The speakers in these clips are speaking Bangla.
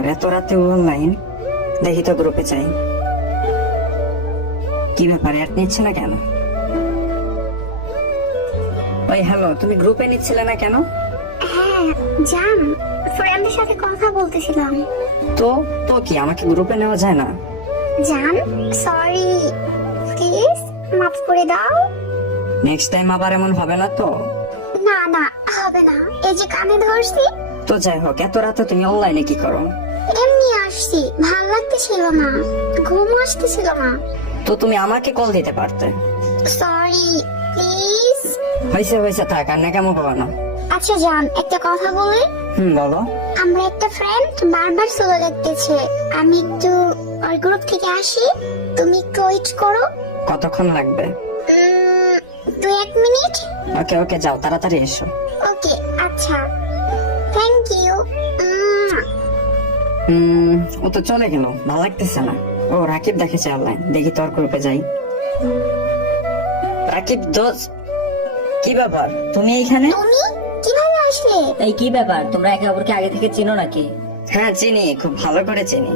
ব্যাপার, এত রাতে অনলাইন? দেখি তো গ্রুপে চাই। কি ব্যাপার, অ্যাড নিচ্ছে না কেন? ওই হ্যালো, তুমি গ্রুপে নিচ্ছিলে না কেন? হ্যাঁ জান, ফ্রেন্ডের সাথে কথা বলতেছিলাম। তো তো কি আমাকে গ্রুপে নেওয়া যায় না? জান সরি, প্লিজ মাফ করে দাও। নেক্সট টাইম আবার এমন হবে না তো? না না, হবে না, এই যে কানে ধরছি। তো যাই হোক, এত রাতে তুমি অনলাইনে কি করো? এমনি আসছি, ভাল লাগতেছিল না, ঘুম আসতেছিল না। তো তুমি আমাকে কল দিতে পারতে। Sorry please. হয়েছে হয়েছে, থাক আর না কেমন করো না। আচ্ছা জান, একটা কথা বলি। বলো। আমরা একটা ফ্রেন্ড বারবার সোলো লিখতেছে, আমি একটু ওই গ্রুপ থেকে আসি, তুমি একটু ওয়েট করো। কতক্ষণ লাগবে? 2-1 মিনিট। ওকে ওকে, যাও তাড়াতাড়ি এসো। ওকে আচ্ছা, থ্যাংক ইউ। ও তো চলে গেল, ভালো লাগতেছে না। ও রাকিব দেখেছে অনলাইন, দেখি তোর গ্রুপে যাই। রাকিব দোস্ত, কি ব্যাপার তুমি এইখানে? তুমি কিভাবে আসলে? এই কি ব্যাপার, তোমরা একে অপরকে আগে থেকে চিনো নাকি? হ্যাঁ চিনি, খুব ভালো করে চিনি।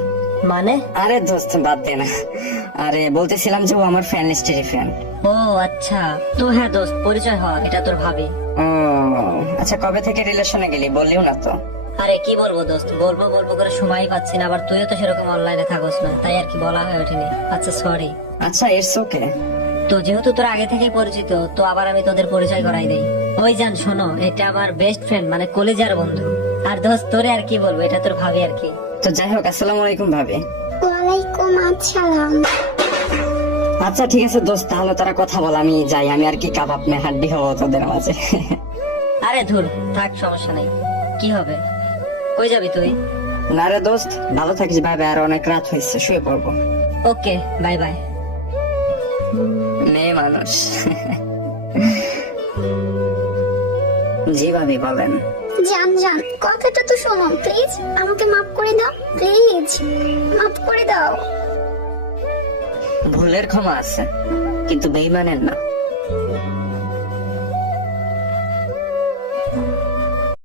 মানে? আরে দোস্ত বাদ দে না। আরে বলতেছিলাম যে ও আমার ফ্রেন্ড লিস্টের ফ্রেন্ড। ও আচ্ছা, তো হ্যাঁ দোস্ত, পরিচয় হওয়া, এটা তোর ভাবি। ও আচ্ছা, কবে থেকে রিলেশনে গেলি বললিও না তো? আরে কি বলবো দোস্ত, বলবো বলবো করে সময়ই পাচ্ছি না, আবার তুইও তো সেরকম অনলাইনে থাকোস না, তাই আর কি বলা হয়ে ওঠেনি। আচ্ছা সরি। আচ্ছা ইটস ওকে। তো যেহেতু তোরা আগে থেকে পরিচিত, তো আবার আমি তোদের পরিচয় করাই দেই। ওই জান শোনো, এটা আমার বেস্ট ফ্রেন্ড, মানে কলেজের বন্ধু। আর দোস্ত তোরে আর কি বলবো, এটা তোর ভাবি আর কি। তো যাই হোক, আসসালামু আলাইকুম ভাবি। ওয়ালাইকুম আসসালাম। আচ্ছা ঠিক আছে দোস্ত, তাহলে তারা কথা বল, আমি যাই। আমি আর কি কাবাব মে হাড্ডি হবো তোদের মাঝে। আরে ধুর, থাক সমস্যা নেই, কি হবে। কই যাবি তুই? না রে দোস্ত, ভালো থাকিস ভাই, আর অনেক রাত হয়েছে, শুয়ে পড়বো। Okay bye bye. মেয়ে মানুষ। জি ভাবি বলেন। জান জান, কথাটা তো শোনো প্লিজ, আমাকে মাফ করে দাও, প্লিজ মাফ করে দাও। ভুলের ক্ষমা আছে, কিন্তু বেইমানের না।